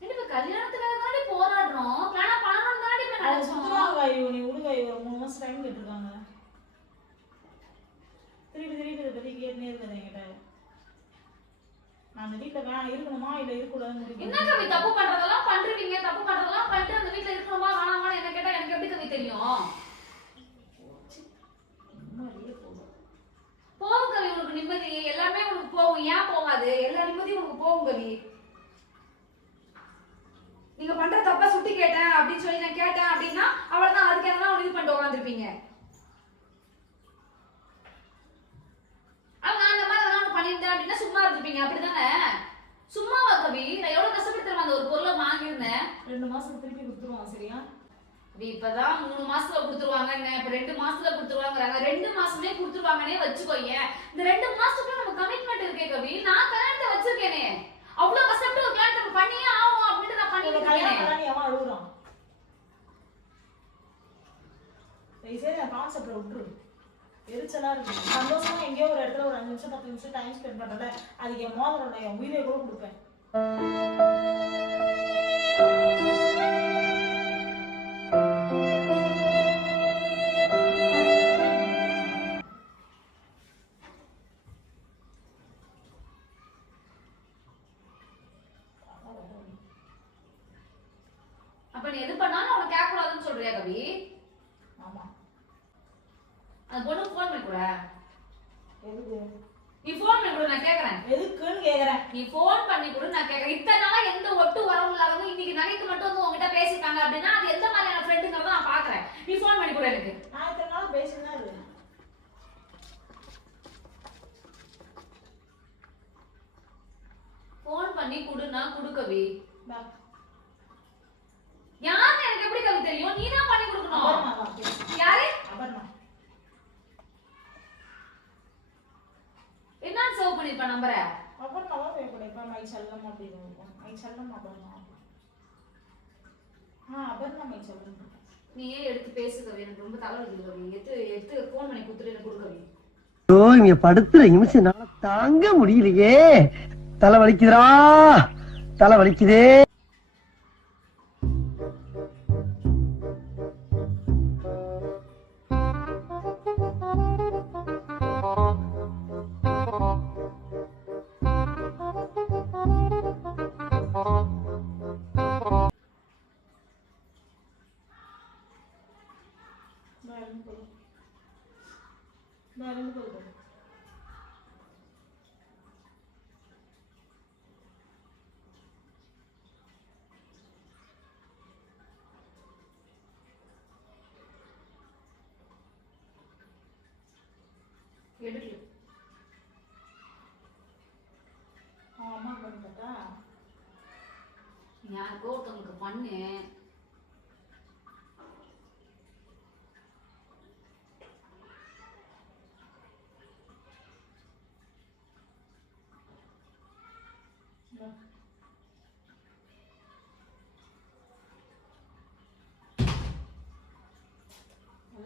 ரெண்டு பேர் கல்யாணத்துக்காக தானே போராடுறோம். பிளானா பண்ணணும் தானே இப்ப நினைச்சோம். ஐயோ நீ விடுங்க. ஒரு 3 மாசம் டைம் கேட்டிருக்காங்க. திருப்பி இதை பத்தி கேட்டுனே இருக்காது என்கிட்ட. நான் அந்த வீட்டுல வேணாம் இருக்கணுமா இல்ல இருக்கக்கூடாதுன்னு என்ன கவி தப்பு பண்றதெல்லாம் பண்றீங்க. தப்பு பண்றதெல்லாம் பண்ணிட்டு அந்த வீட்டுல இருக்கணுமா வேணாமான்னு என்ன கேட்டா எனக்கு எப்படி கவி தெரியும்? போகும் கவி உனக்கு நிம்மதி எல்லாமே உனக்கு போகும். ஏன் போகாது? எல்லா நிம்மதியும் உனக்கு போகும் கவி. நீங்க பண்ற தப்பா சுட்டி கேட்டேன் அப்படின்னு சொல்லி நான் கேட்டேன் அப்படின்னா அவ்வளவுதான். அதுக்கு என்ன இது பண்ணிட்டு உட்காந்துருப்பீங்க. அவங்க அந்த மாதிரி பண்ணிருந்தேன் அப்படின்னா சும்மா இருந்திருப்பீங்க. அப்படிதானே? சும்மாவா கவி? நான் எவ்வளவு கஷ்டப்பட்டு தெரியுமா அந்த ஒரு பொருளை வாங்கியிருந்தேன். 2 மாசம் திருப்பி கொடுத்துருவான் சரியா? கவி, இப்பதான் 3 மாசத்துல கொடுத்துருவாங்க, இப்ப 2 மாசத்துல கொடுத்துருவாங்கறாங்க. 2 மாசமே கொடுத்துருவாங்கன்னே வச்சுக்கோங்க. இந்த 2 மாசத்துக்குள்ள நம்ம கமிட்மெண்ட் இருக்கே கவி. நான் கல்யாணத்தை வச்சிருக்கேனே, அவ்வளவு கஷ்டப்பட்டு ஒரு கல்யாணத்தை பண்ணியே ஆகும் அப்படின்ட்டு நான் பண்ணிட்டு இருக்கேனே. அவன் அழுகுறான். சரி கான்செப்ட்ல விட்டுரு. எரிச்சலா இருக்கு. சந்தோஷமா எங்கேயோ ஒரு இடத்துல ஒரு 5 நிமிஷம் 10 நிமிஷம் டைம் ஸ்பெண்ட் பண்றத அதுக்கு என் மோதிரம் நான் என் உயிரை கூட கொடுப்பேன். அப்ப நீ எது பண்ணாலும் அவனை கேட்க கூடாதுன்னு சொல்றியா கவி? ஆமா. அந்த பொண்ணு போன் பண்ணி கூட. எதுக்கு? நீ போன் பண்ணி கூட, நான் கேக்குறேன். எதுக்குன்னு கேக்குறேன். நீ போன் பண்ணி கூட நான் கேக்குறேன். இத்தனை நாளா எந்த ஒட்டு வரவும் இல்லாதவங்க இன்னைக்கு நகைக்கு மட்டும் வந்து உங்ககிட்ட பேசிட்டாங்க அப்படின்னா அது எந்த மாதிரியான ஃப்ரெண்டுங்கிறத நான் பாக்குறேன். நீ போன் பண்ணி கூட எனக்கு. நான் இத்தனை நாள் பேசினா இருக்கேன். போன் பண்ணி குடுனா குடு கவி. பா. யாருன்னு எனக்கு எப்படி கவி தெரியும்? நீ தான் பண்ணி கொடுக்கணும். அபர்ணாவா? யாரு? அபர்ணா. என்ன சேவ் பண்ணிருப்ப நம்பரை? அபர்ணாவா பே பண்ணிருப்பேன். மை செல்லம் அப்படின்னு இருக்கும். மை செல்லம் அபர்ணா. அபர்ணா மை செல்லம். நீயே எடுத்து பேசு கவி. எனக்கு ரொம்ப தலைவலி கவி. எடுத்து போன் பண்ணி குடுத்துட்டு எனக்கு குடு கவி. ஓ, இங்க படுத்துற நிமிஷம் என்னால தாங்க முடியலையே. தலை வலிக்குதுடா, தலை வலிக்குதே. எடுக்கல. அம்மா பண்ணிட்டா யாருக்கோ ஒருத்தவங்களுக்கு பண்ணு.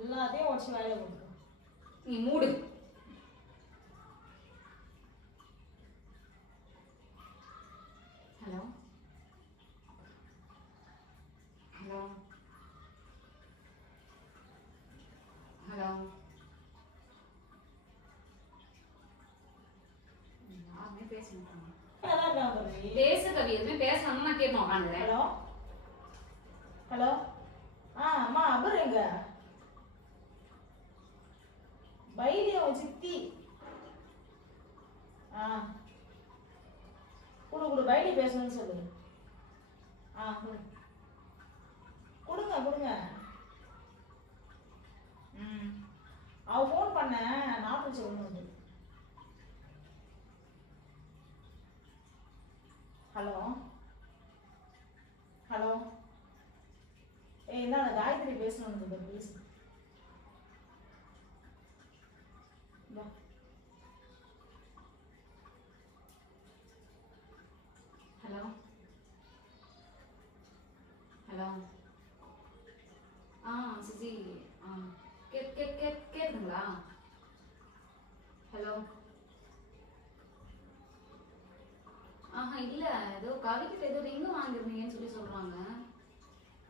எல்லாத்தையும் உடச்சு வேலையை கொடுக்கும். நீ மூடு. Hello hello hello. யாருமே பேச மாட்டாங்க. பேசு கவி. எதுவுமே பேசணும். நான் கேட்க உட்காந்துறேன். Hello hello. அம்மா அபர் எங்க? பைலியம் சித்தி. குடு பைலி பேசணும்னு சொல்லு. கொடுங்க கொடுங்க. அவ போன் பண்ண நாட்டு சொல்லணும். Hello hello. என்ன காயத்ரி பேசணும் பேசு. Hello hello. சிசி கேட்குதுங்களா? ஹலோ. இல்ல ஏதோ கவிக்கிட்ட ஏதோ ரிங்கு வாங்கிருந்தீங்கன்னு சொல்லி சொல்றாங்க.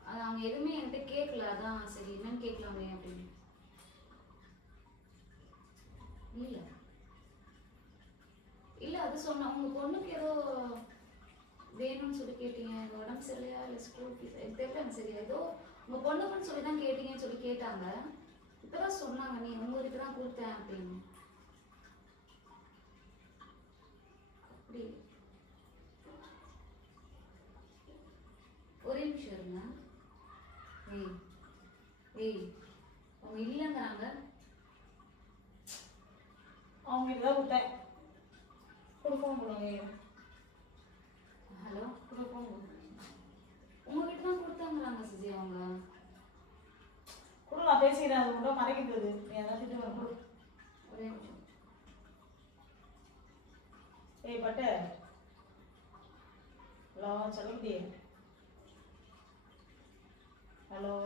அது அவங்க எதுவுமே என்கிட்ட கேட்கல. அதான் சரி என்னன்னு கேட்கலாமே அப்படின்னு. இல்ல இல்ல அது சொன்ன உங்க பொண்ணுக்கு ஏதோ வேணும்னு சொல்லி கேட்டீங்க. உடம்பு சரியில்லையா இல்லை ஸ்கூல் ஃபீஸ் தெரியல சரி. ஏதோ உங்க பொண்ணுக்குன்னு சொல்லி தான் கேட்டீங்கன்னு சொல்லி கேட்டாங்க. இப்பதான் சொன்னாங்க நீ உங்களுக்கு தான் கொடுத்தேன் அப்படின்னு. அப்படி ஒரே நிமிஷம் இருங்க. ஏய் அவங்க இல்லைங்கிறாங்க. அவங்களுக்கு தான் கொடுத்தேன். கொடுக்கவும் கொடுங்க. ஹலோ உங்ககிட்ட தான் கொடுத்தாங்களாங்க சுஜி அவங்க. குடு நான் பேசிக்கிறேன். அது கூட மறைக்கிறது. நீ அதான் திட்டு வர குடு. ஒரே நிமிஷம். ஏய் பட்டு. ஹலோ சொல்லுடி. ஹலோ.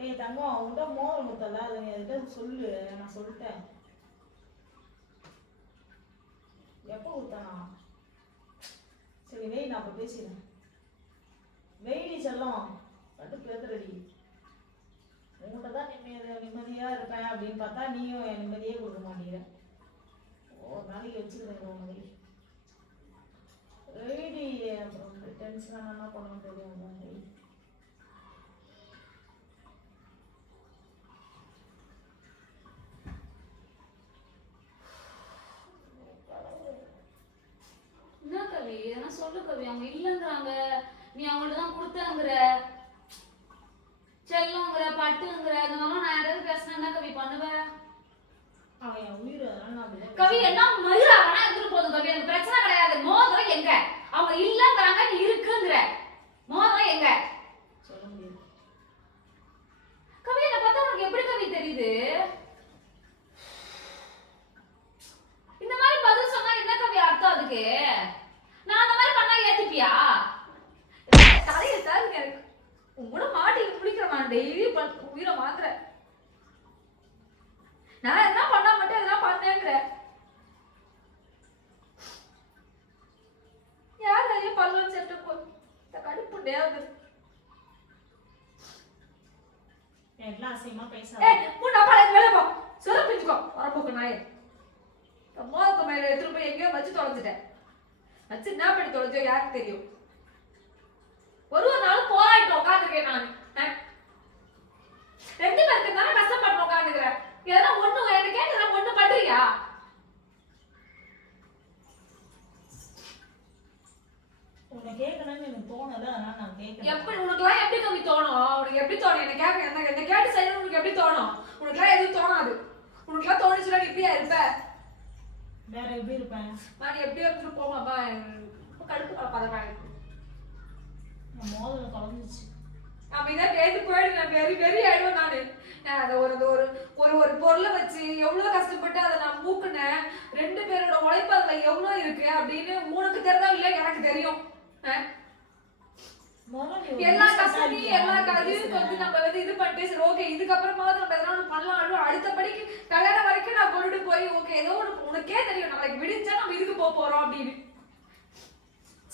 ஏய் தங்கம் உன்கிட்ட மோதிரம் கொடுத்தல அதை நீ என்கிட்ட சொல்லு. நான் சொல்லிட்டேன். எப்போ கொடுத்தானா? சரி வெய் நான் அப்போ பேசிடுறேன். வெயிடி செல்லம் பட்டு பேசுறடி. உங்கள்கிட்ட தான் நிம்மதியாக இருப்பேன் அப்படின்னு பார்த்தா நீயும் என் நிம்மதியே கொடுக்க மாட்டேங்கிற. ஒரு நாளைக்கு வச்சுக்கிறேன் உனக்கு. வெயிடி அப்புறம் டென்ஷனாக என்ன பண்ண தெரியும். என்ன கவி எதனா சொல்லு கவி. அவங்க இல்லைங்கிறாங்க, நீ அவங்கள்ட்ட தான் கொடுத்தாங்கிற, செல்லங்கிற, பட்டுங்கிற, இந்த மாதிரிலாம் நான் யாராவது பேசினா என்ன கவி பண்ணுவேன்? அவன் என் உயிர். அதனால கவி என்ன மயிரா வேணா எடுத்துட்டு போதும் கவி, எனக்கு பிரச்சனை கிடையாது. மோதிரம் எங்க? அவங்க இல்லங்கிறாங்க, நீ இருக்குங்கிற. மோதிரம் எங்க? சொல்ல முடியாது கவி. என்ன பார்த்தா உனக்கு எப்படி கவி தெரியுது? இந்த மாதிரி பதில் சொன்னா என்ன கவி அர்த்தம் அதுக்கு? நான் அந்த மாதிரி பண்ணா ஏத்துப்பியா? தலையில தாருங்க எனக்கு. உன் கூட மாட்டி பிடிக்கிற நான் டெய்லி உயிரை மாத்துற. நான் என்ன பண்ணா மட்டும் எதனா பண்ணேங்கிற. யார் நிறைய பல்லுன்னு செட்டு போ கடுப்பு நேர்ந்து. எல்லாம் அசிங்கமா பேசாத. மூணு அப்பா வேலை போ சொல்ல பிடிச்சுக்கோ. வரப்போக்கு நாயே மோதத்தை மேல எடுத்துட்டு போய் எங்கேயோ வச்சு தொலைஞ்சிட்டேன். வச்சு என்ன பண்ணி தொலைஞ்சோ யாருக்கு தெரியும். ஒரு நாள் போராடிட்டு உட்காந்துருக்கேன் நான். 2 பேருக்கு தானே கஷ்டப்பட்டு உட்காந்துக்கிறேன். இதெல்லாம் ஒண்ணு எனக்கு கேட்டு ஒண்ணு பண்றியா? உன்னை கேட்கணும்னு எனக்கு தோணல. அதனால நான் கேட்கறேன். எப்படி உனக்குலாம் எப்படி கவி தோணும்? உனக்கு எப்படி தோணும்? என்ன கேட்க என்ன கேட்டு செய்யணும் உனக்கு எப்படி தோணும்? உனக்குலாம் எதுவும் தோணாது. உனக்குலாம் தோணுச்சுன்னா நீ இப்படியா இருப்ப? வேற எப்படி இருப்பேன்? நான் எப்படியோ இருந்துட்டு போமாப்பா. கடுப்பு பதறாங்க. என் மோதிரம் தொலைஞ்சிச்சு. அப்ப இதை கேட்டு போயிடுவேன். வெறி ஆயிடுவேன் நானு. நான் அதை ஒரு பொருளை வச்சு எவ்வளவு கஷ்டப்பட்டு அதை நான் மூக்குனேன். 2 பேரோட உழைப்பு அதுல எவ்வளவு இருக்கு அப்படின்னு உனக்கு தெரிஞ்சா இல்ல எனக்கு தெரியும். எல்லா கஷ்டத்தையும் எல்லா கதையும் வந்து நம்ம வந்து இது பண்ணிட்டு சரி ஓகே இதுக்கப்புறமாவது நம்ம எதனா ஒண்ணு பண்ணலாம். அடுத்தபடிக்கு கல்யாணம் வரைக்கும் நான் கொண்டுட்டு போய் ஓகே ஏதோ ஒண்ணு உனக்கே தெரியும் நாளைக்கு விடிஞ்சா நம்ம இதுக்கு போறோம் அப்படின்னு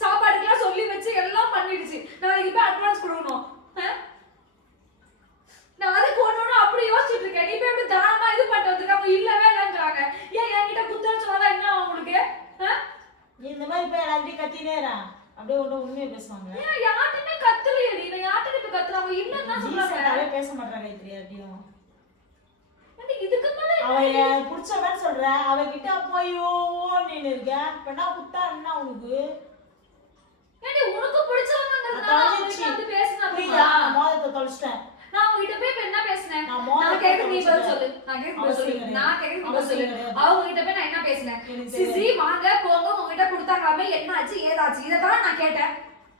சாப்பாடுக்கெல்லாம் சொல்லி வச்சு எல்லாம் பண்ணிடுச்சு. நாளைக்கு போய் அட்வான்ஸ் கொடுக்கணும். நான் அதுக்கு ஒண்ணு அப்படி யோசிச்சுட்டு இருக்கேன். நீ போய் எப்படி தானமா இது பண்றதுக்கு அவங்க இல்லவே இல்லைன்றாங்க. ஏன் என்கிட்ட குத்தன்னு சொன்னா என்ன அவங்களுக்கு? இந்த மாதிரி போய் எல்லாத்தையும் கத்தினேரா அப்படியே உண்மையை பேசுவாங்க. ஏன் யார்கிட்டயுமே கத்தலையடி. நான் யார்கிட்ட இப்ப கத்துறாங்க இல்லன்னு தான் சொல்றாங்க. பேச மாட்டாங்க இப்படி அப்படியும். இதுக்கு மேல அவன் புடிச்சவன் சொல்ற அவகிட்ட போயோ நின்னு இருக்க. இப்ப குத்தா என்ன உனக்கு? ஏடி உனக்கு பிடிச்சவங்கங்கறதுனால வந்து பேசினா மோதத்தை தொலைச்சிட்டேன். நான் உன்கிட்ட போய் என்ன பேசினேன்? நான் கேக்க நீ பதில் சொல்லு. நான் கேக்க நீ பதில் சொல்லு. அவங்க கிட்ட போய் நான் என்ன பேசினேன்? சிசி வாங்க போங்க உன்கிட்ட கொடுத்தாங்களாமே என்ன ஆச்சு ஏதாச்சு இத தான் நான் கேட்டேன்.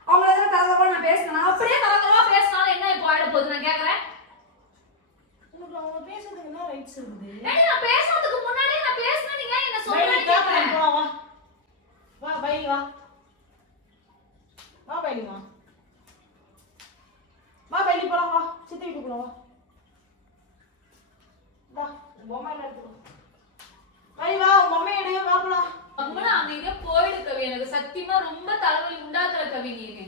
அவங்கள எல்லாம் தரதவா நான் பேசினேன். அப்படியே தரதவா பேசினாலும் என்ன இப்போ ஆயிட போகுது நான் கேக்குறேன். உங்களுக்கு அவங்க பேசுறதுக்கு என்ன ரைட்ஸ் இருக்குது? ஏடி நான் பேசுறதுக்கு முன்னாடியே நான் பேசினேன். நீங்க என்ன சொல்றீங்க கேக்குறேன். வா வா பைலி வா. வா பைலி வா. வா பைலி போலாம் வா. சித்தி வீட்டுக்கு போலாம் வா. வா பொம்மையில எடுத்துக்கோ. பைலி வா பொம்மை எடு வா போலாம். அம்மா அந்த இத போயிடு கவி. எனக்கு சத்தியமா ரொம்ப தலைவலி உண்டாக்குற கவி நீங்க.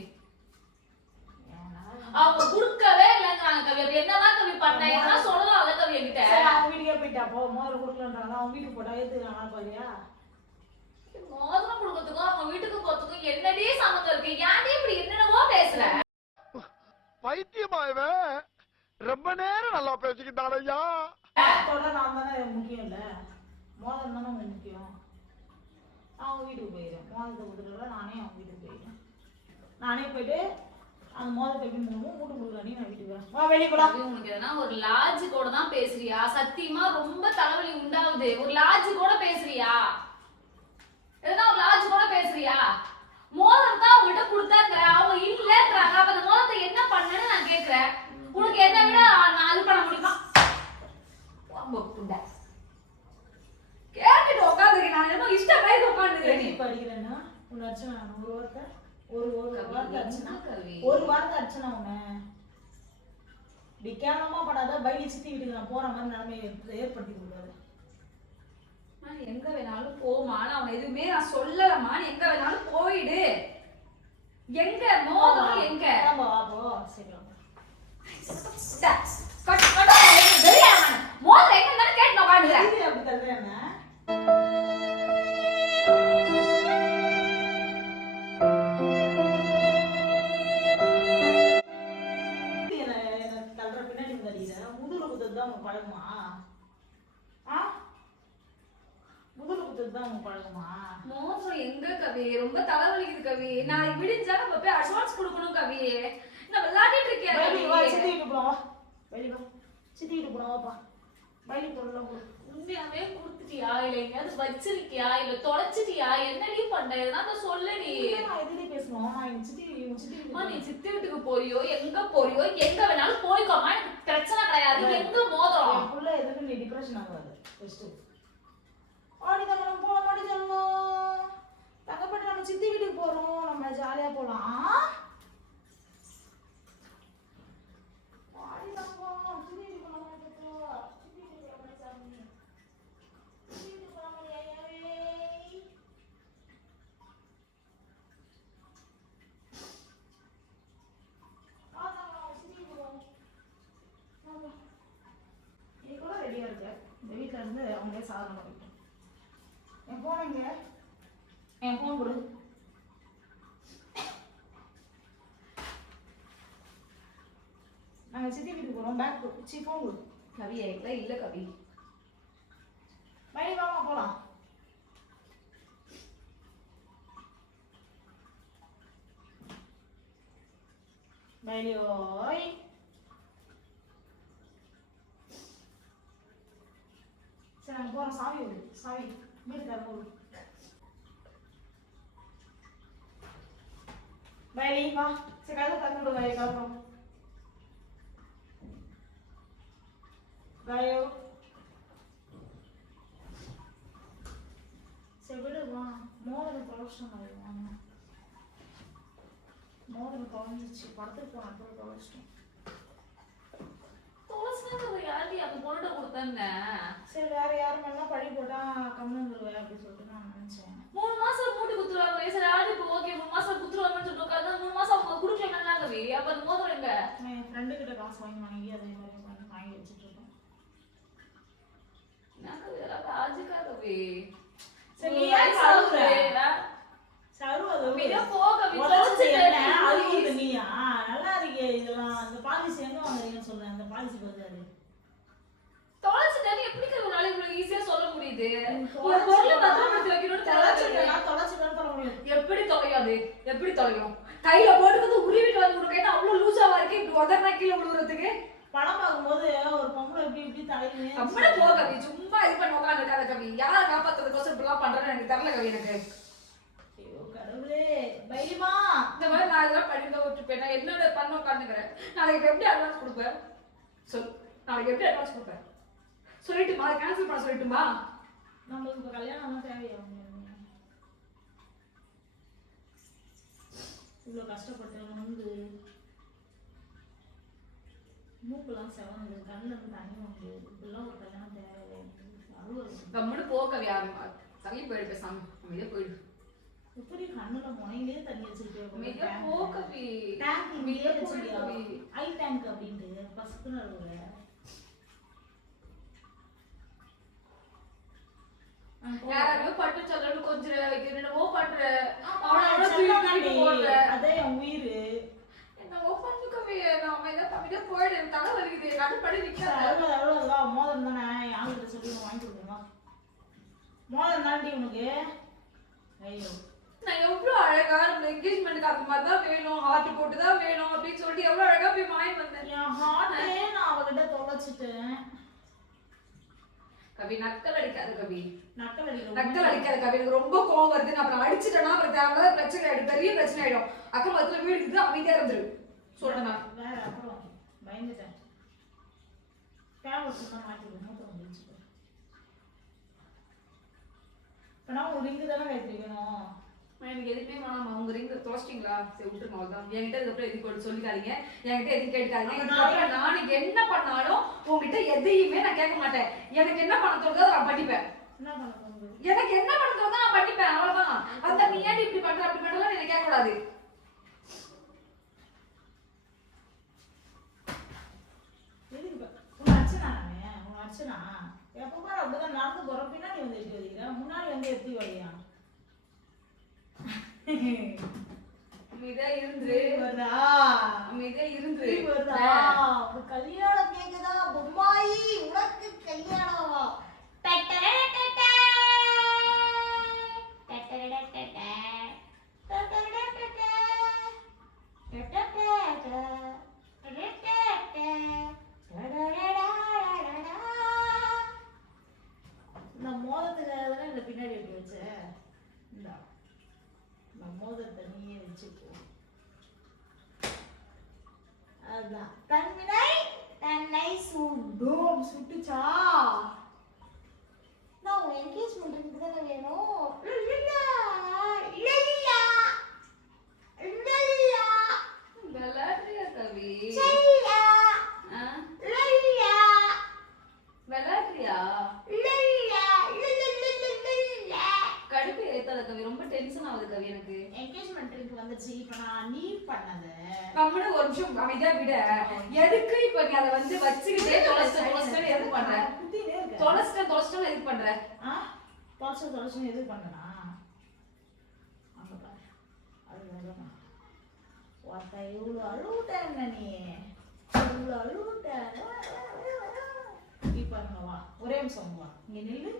அவங்க குடுக்கவே இல்லங்கறாங்க கவி. அப்ப என்னதான் கவி பண்ண? என்ன சொல்லலாம் அத கவி என்கிட்ட. அவங்க வீட்டுக்கே போய்ட்டா போ. மோதிரம் கொடுக்கலன்றாங்க. அவங்க வீட்டுக்கு போட்டா ஏத்துறானா பாரியா? மோதிரம் கொடுக்கிறதுக்கும் அவங்க வீட்டுக்கு போறதுக்கும் என்னடி சம்மந்தம் இருக்கு? ஏன்டி இப்படி என்னென்னவோ பேசுற? பைத்தியமாயவே ரொம்ப நேரம் நல்லா பேசிக்கிட்டான் ஐயா. அதோட நான் தானே முக்கியம் இல்ல. மோதிரம் தானே முக்கியம். அவங்க வீட்டுக்கு போயிடுறேன். மோதிரத்தை கொடுத்துட்டு நானே அவங்க வீட்டுக்கு போயிடுறேன். நானே போயிட்டு அந்த மோதிரத்தை எப்படி மூட்டு கொடுக்குறானே நான் வீட்டுக்கு வரேன். வா வெளியே போடா. உங்களுக்கு எதனா ஒரு லாஜிக்கோட தான் பேசுறியா? சத்தியமா ரொம்ப தலைவலி உண்டாகுது. ஒரு லாஜிக்கோட பேசுறியா? எதனா ஒரு லாஜிக்கோட பேசுறியா? சரியா? மோதிரம் தான் அவங்ககிட்ட கொடுத்தாங்க, அவங்க இல்லன்றாங்க. அப்ப அந்த மோதிரத்தை என்ன பண்ணேன்னு நான் கேக்குறேன். உனக்கு என்ன விட நான் இது பண்ண முடியுமா? கேட்டுட்டு உட்காந்துருக்கேன். நான் என்ன இஷ்ட மாதிரி உட்காந்துருக்கேன். படிக்கிறேன்னா உன் அர்ச்சனா ஒரு வார்த்தை ஒரு வார்த்தை அர்ச்சனா கவி. ஒரு வார்த்தை அர்ச்சனா உன்னை இப்படி கேவலமா படாத பைலி சித்தி வீட்டுக்கு நான் போற மாதிரி நிலைமை ஏற்படுத்தி கொடுக்காது. நான் எங்க வேணாலும் போமா, நான் எதுவுமே நான் சொல்லலமா. நீ எங்க வேணாலும் போயிடு. எங்க மோதிரம் எங்க? வா போ சரி மோதிரம் எங்க இருந்தாலும் கேட்டு நான் உட்காந்துக்கிறேன். அப்படி தள்ளுறேன் தள்ளுற பின்னாடி தள்ளிடுற முதுகுல குத்துறது தான் உனக்கு பழகுமா? முதுகுல குத்துறது தான் உனக்கு பழகுமா? மோதிரம் எங்க கவி? ரொம்ப தலைவலிக்குது கவி. நான் விடிஞ்சா நம்ம போய் அட்வான்ஸ் கொடுக்கணும் கவி. நான் விளையாடிட்டு இருக்கேன் கவி. வா சித்தி வீட்டு போலாம் வா. வெளிய வா. சித்தி வீட்டு போலாம் வாப்பா. பைலி பொருள்லாம் கொடு. உண்மையாவே கொடுத்துட்டியா இல்ல எங்கயாவது வச்சிருக்கியா இல்ல தொலைச்சிட்டியா? என்னடி பண்ண? எதனா சொல்லடி. நான் எதிரே பேசணும். நான் எங்க சித்தி நீ சித்தி வீட்டுக்கு போறியோ எங்க போறியோ எங்க வேணாலும் போய்க்கோமா, எனக்கு பிரச்சனை கிடையாது. எங்க மோதிரம்? என் புள்ள எதுக்கு நீ டிப்ரெஷன் ஆகாது. ஃபர்ஸ்ட் ஆடி தங்கணும் போக மாட்டேங்க. தங்கப்பட்டு நம்ம சித்தி வீட்டுக்கு போறோம், நம்ம ஜாலியா போலாம். ஆடி தங்கம் சித்தி வீட்டுக்கு போலாம். சித்தி வீட்டுக்கு போலாம் சாமி. சித்தி வீட்டுக்கு போலாம் ஐயாவே. நீ கூட ரெடியா இருக்க. இந்த வீட்டுல இருந்து அவங்களே சாதனம் பண்ணிட்டோம். என் போன் எங்க? என் போன் கொடு. நாங்க சித்தி வீட்டுக்கு போறோம். பேக் சி போன் கொடு. கவி என்கிட்ட இல்ல கவி. மணி வாமா போலாம். பைலியோய் சரி நாங்கள் போகிறோம். சாவி விடு. சாவி வீடு தரணும். பைலி வா. சரி கதை தந்து விடு. பைலி கிளம்புறோம். பையோ சரி விடு வா. மோதிரம் தொலைச்சிட்டோம். வாங்க மோதிரம் தொலைஞ்சிச்சு. படத்துக்கு போன கூட தொலைச்சிட்டோம். தொலைச்சினது யார்டி அந்த பொருட்டை கொடுத்தேன்னு? சரி வேற யாரும் மேலாம் பழி போட்டா கம்மி வந்துடுவேன் அப்படின்னு சொல்லிட்டு நான் நினைச்சேன். 3 மாசம் மூட்டு குத்துருவாங்க. சரி ஆடி இப்போ ஓகே 3 மாசம் குத்துருவாங்கன்னு சொல்லிட்டு உட்காந்து 3 மாசம் அவங்க குடுக்கலன்னா கவி. அப்ப அந்த மோதிரம் எங்க? நான் என் ஃப்ரெண்டு கிட்ட காசு வாங்கி அதே மாதிரி வாங்கி வச்சுட்டு இருக்கேன். எனக்கு இதெல்லாம் லாஜிக்கா கவி. சரி நீ ஏன் சருவுற? சரு அது மிக போகவி தொலைச்சது என்ன? தொலைச்சிட்டு அழுகுது நீயா? நல்லா இருக்கே இதெல்லாம். அந்த பாலிசி எங்க வாங்குறீங்கன்னு சொல்றேன். அந்த பாலிசி பத்தாரு. தொலைச்சிட்டேன்னு எப்படி கவி உன்னால இவ்வளவு ஈஸியா சொல்ல முடியுது? ஒரு பொருளை பத்திரப்படுத்தி வைக்கணும்னு தொலைச்சிட்டேன்னு சொல்ல முடியும். எப்படி தொலையாது? எப்படி தொலையும்? கையில போட்டுக்கிறது உருவிட்டு வந்து உனக்கு கேட்டா அவ்வளவு லூசாவா இருக்கு. இப்படி உதறனா கீழே விழுவுறதுக்கு. படம் பார்க்கும்போது ஒரு பொம்பளை எப்படி தலையிலே அப்படியே போ கவி. சும்மா இது பண்ண உட்காந்துருக்காத கவி. யாரை காப்பாத்துறதுக்கோசம் இப்படிலாம் பண்றேன்னு எனக்கு தெரியல கவி. எனக்கு ஐயோ கடவுளே. பைலிமா இந்த மாதிரி நான் இதெல்லாம் படிக்க விட்டுப்பேன். நான் என்னோட பண்ண உட்காந்துக்கிறேன். நாளைக்கு எப்படி அட்வான்ஸ் கொடுப்பேன் சொல். நாளைக்கு எப்படி அட்வான்ஸ் கொடுப்பேன் சொல்லிட்டுமா? அதை கேன்சல் பண்ண சொல்லிட்டுமா? நம்மளுக்கு இப்போ கல்யாணம் தேவையா? இவ்வளோ கஷ்டப்பட்டு வந்து மூக்கெல்லாம் செவந்து கண்ணில் இருந்து தண்ணி வந்து இப்படிலாம் ஒரு கல்யாணம் தேவையில்லை. அழுவது கம்முன்னு போ கவி. தள்ளி போயிடு பேசாம. அமைதியா போயிடு. எப்படி கண்ணுல முனையிலே தண்ணி வச்சிருக்கேன். அமைதியா போ கவி. டேங்க் இங்கே வச்சிருக்கியா? கவி. ஐ டேங்க் அப்படின்ட்டு பசுக்குன்னு அழுகுற. யாராவது பட்டு சொல்லணும் கொஞ்சம் என்னவோ பண்ற. அதே என் உயிர். என்னவோ பண்ணுக்கவே. நான் அமைதியா போயிடு. எனக்கு தலை வலிக்குது. கட்டுப்படி நிக்காத. அவ்வளோதான். மோதிரம் தானே யாங்கிட்ட சொல்லி வாங்கி கொடுக்குறோம். மோதிரம் தாண்டி உனக்கு. ஐயோ நான் எவ்வளவு அழகா நம்ம என்கேஜ்மெண்ட்க்கு அந்த மாதிரி தான் வேணும், ஹார்ட் போட்டு தான் வேணும் அப்படின்னு சொல்லிட்டு எவ்வளவு அழகா போய் வாங்கி வந்தேன். என் ஹார்ட்டே நான் அவகிட்ட தொலைச்சிட்டேன். கவி நக்கல் அடிக்காத கவி, நக்கல் அடிக்க நக்கல் அடிக்காத கவி. எனக்கு ரொம்ப கோவம் வருது. நான் அப்புறம் அடிச்சுட்டேன்னா அப்புறம் தேவையில்லாத பிரச்சனை ஆயிடும், பெரிய பிரச்சனை ஆயிடும். அக்கம் பக்கத்துல வீடு இருக்குது, அமைதியா இருந்துரு. சொல்றேன் நான். வேற அப்புறம் பயந்துட்டேன். கேமரா சுத்தமா மாட்டிடுவோம். மூத்த வந்துச்சு. இப்போ நான் ஒரு ரிங்கு தானே வைத்திருக்கணும். எனக்கு எதுவுமே வேணாமா. உங்க ரிங்க தொலைச்சிட்டீங்களா? சரி விட்டுருங்க, அவ்வளவுதான். என்கிட்ட இதுக்கப்புறம் எதுக்கு சொல்லிக்காதீங்க, என்கிட்ட எதுவும் கேட்காதீங்க. இதுக்கப்புறம் நான் என்ன பண்ணாலும் உங்ககிட்ட எதையுமே நான் கேட்க மாட்டேன். எனக்கு என்ன பண்ண தோணுதோ நான் பண்ணிப்பேன். என்ன பண்ண தோணுது? எனக்கு என்ன பண்ண தோணுதோ நான் பண்ணிப்பேன், அவ்வளவுதான். அந்த நீ ஏன் இப்படி பண்ற அப்படி பண்றலாம் எனக்கு கேட்க கூடாது. உங்க அர்ச்சனா நானே, உங்க அர்ச்சனா எப்ப பாரு அப்படிதான் நடந்து போற, பின்னாடி வந்து எட்டி வலிக்கிற, முன்னாடி வந்து எத்தி வலியா. அமைதியா இருந்துரு. வருதா? அமைதியா இருந்துரு. வருதா? ஒரு கல்யாணம் கேக்குதா? பொம்மாயி உனக்கு கல்யாணமா? இந்த மோதத்துக்காக தானே இந்த பின்னாடி எடுத்து வச்ச. இந்த மோதத்தை நீயே வச்சுக்கோ. அதான் தன்னை தன்னை சுடும். சுட்டுச்சா? நான் உன் என்கேஜ்மெண்ட் இருக்கு தானே வேணும். விளையாடுறியா கவி? விளையாடுறியா? கடுப்பு ஏத்தாத கவி, ரொம்ப டென்ஷன் ஆகுது கவி எனக்கு. என்கேஜ்மெண்ட் ரிங் வந்துச்சு. இப்போ நான் நீ பண்ணது கம்முனு ஒரு நிமிஷம் அமைதியா விட. எதுக்கு இப்ப நீ அதை வந்து வச்சுக்கிட்டே தொலைச்சிட்டு எது பண்ற? குத்தினே இருக்க. தொலைச்சிட்டு எதுக்கு பண்ற? தொலைச்சு எது பண்ணனா? அங்க பாரு. அதுதான் வார்த்தை இவ்வளோ அழுவிட்டேன் நீ. இவ்வளோ அழுவிட்டேன். இப்போ வா, ஒரே நிமிஷம் வா. இங்கே நில்லு,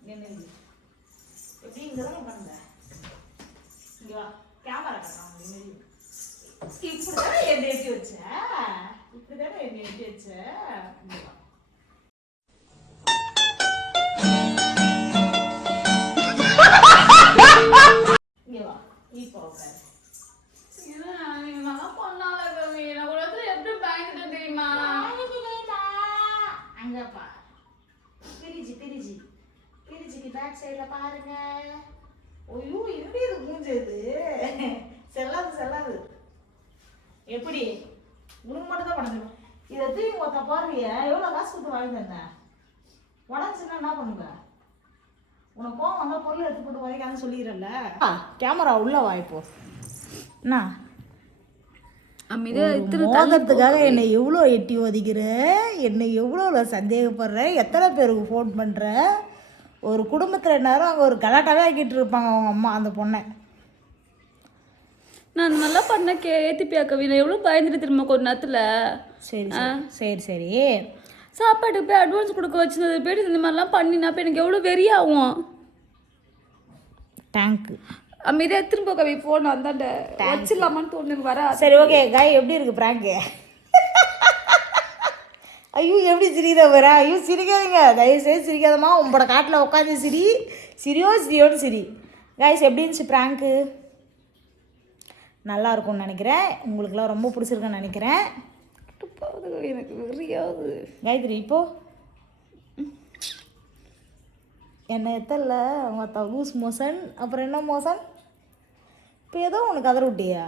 இங்கே நில்லு. எப்படி இங்கே தான் பண்ண? இங்கே வா, கேமரா கட்டாங்க. நில்லு. இப்படிதானே என்னை ஏற்றி வச்ச? இப்படிதானே என்னை ஏற்றி வச்ச? இங்கே வா. இங்கே வா, இப்போ உட்காரு. அங்கப்பா பிரிஜிக்கு பேக் சைடுல பாருங்க. ஐயோ எப்படி இது மூஞ்சது? செல்லாது. எப்படி உனக்கு மட்டும் தான் பண்ணணும். இதை தூக்கி மொத்த பாருவிய எவ்வளோ காசு கொடுத்து வாங்கி தந்தேன். உடஞ்சுன்னா என்ன பண்ணுங்க? உனக்கு கோவம் வந்தா பொருள் எடுத்து போட்டு உதைக்காதுன்னு சொல்லிடுறல. கேமரா உள்ள வாய்ப்போ என்ன மோதத்துக்காக என்னை எவ்வளோ எட்டி ஒதிக்கிற, என்னை எவ்வளோ சந்தேகப்படுற, எத்தனை பேருக்கு ஃபோன் பண்ணுற. ஒரு குடும்பத்தில் நேரம் அங்கே ஒரு கலாட்டாவே ஆக்கிட்டு இருப்பாங்க அவங்க அம்மா அந்த பொண்ணை. நான் அந்த மாதிரிலாம் பண்ண ஏத்திப்பியா கவி? நான் எவ்வளோ பயந்துட்டு திரும்ப கொஞ்ச நேரத்தில். சரி சாப்பாட்டுக்கு போய் அட்வான்ஸ் கொடுக்க வச்சிருந்தது போய்ட்டு இந்த மாதிரிலாம் பண்ணினா இப்போ எனக்கு எவ்வளோ வெறியாகும். டேங்க்கு அமைதியா திரும்ப கவி ஃபோன் அந்தாண்ட வச்சிடலாமான்னு தோணுது வர. சரி ஓகே காய், எப்படி இருக்கு பிராங்கு? ஐயோ எப்படி சிரிக்கிற வரா? ஐயோ சிரிக்காதீங்க, தயவுசெய்து சிரிக்காதம்மா. உங்களோட காட்டில் உட்காந்து சிரியோன்னு சிரி. காய்ஸ் எப்படி இருந்துச்சு பிராங்கு? நல்லா இருக்கும்னு நினைக்கிறேன். உங்களுக்குலாம் ரொம்ப பிடிச்சிருக்குன்னு நினைக்கிறேன். எனக்கு வெறியாகுது. காயத்ரி இப்போ என்ன எத்தல்ல மற்ற லூஸ் மோசன், அப்புறம் என்ன மோசன்? இப்போ ஏதோ உனக்கு கதற விட்டியா?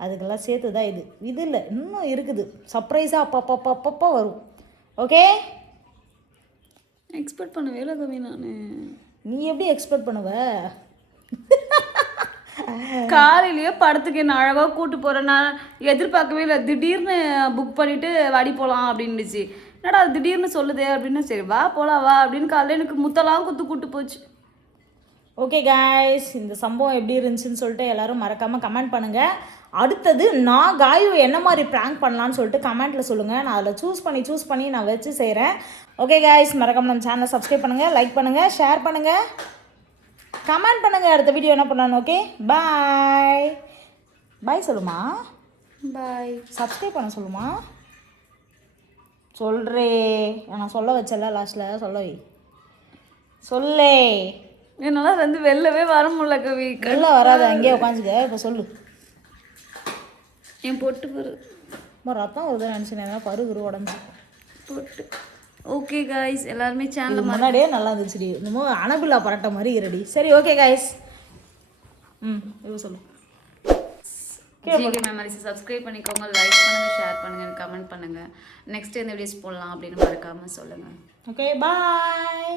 அதுக்கெல்லாம் சேர்த்து தான் இது இல்லை, இன்னும் இருக்குது. சர்ப்ரைஸாக அப்பப்போ வரும். ஓகே, எக்ஸ்பெக்ட் பண்ணவே இல்லை கவி. நான் நீ எப்படி எக்ஸ்பெக்ட் பண்ணுவ? காலையிலேயே படத்துக்கு என்ன அழகாக கூட்டு போகிறேன். நான் எதிர்பார்க்கவே இல்லை. திடீர்னு புக் பண்ணிவிட்டு வாடி போகலாம் அப்படின்னுச்சு. என்னடா அது திடீர்னு சொல்லுது அப்படின்னு. சரி வா போகலாம் வா அப்படின்னு காலையில் எனக்கு முத்தலாம் கூட்டு போச்சு. ஓகே காய்ஸ், இந்த சம்பவம் எப்படி இருந்துச்சுன்னு சொல்லிட்டு எல்லோரும் மறக்காமல் கமெண்ட் பண்ணுங்கள். அடுத்தது நான் காயு என்ன மாதிரி ப்ராங்க் பண்ணலான்னு சொல்லிட்டு கமெண்ட்டில் சொல்லுங்கள். நான் அதில் சூஸ் பண்ணி நான் வச்சு செய்கிறேன். ஓகே காய்ஸ், மறக்காமல் நம்ம சேனலை சப்ஸ்கிரைப் பண்ணுங்கள், லைக் பண்ணுங்கள், ஷேர் பண்ணுங்கள், கமெண்ட் பண்ணுங்கள். அடுத்த வீடியோ என்ன பண்ணணும்? ஓகே பாய் சொல்லுமா? பாய். சப்ஸ்கிரைப் பண்ண சொல்லுமா? சொல்றே நான் சொல்ல வச்சல லாஸ்ட்டில் சொல்ல வை சொல்லே. என்னால் வந்து வெளிலவே வர முடியல கவி. நல்லா வராது, அங்கேயே உட்காந்துக்க. இப்போ சொல்லு. என் பொட்டு பரு ரத்தம் வருதுன்னு நினச்சினேன், பருகுரு உடஞ்சி பொட்டு. ஓகே காய்ஸ், எல்லாருமே சேனல் முன்னாடியே நல்லா இருந்துச்சுடி. இன்னமும் அனபில்லா பரட்ட மாதிரி இருடி. சரி ஓகே காய்ஸ். இது சொல்லு. ஜிகே மெமரிஸ் சப்ஸ்கிரைப் பண்ணிக்கோங்க, லைக் பண்ணுங்கள், ஷேர் பண்ணுங்கள், கமெண்ட் பண்ணுங்கள். நெக்ஸ்ட் எந்த வீடியோஸ் போடலாம் அப்படின்னு மறக்காமல் சொல்லுங்கள். Okay bye.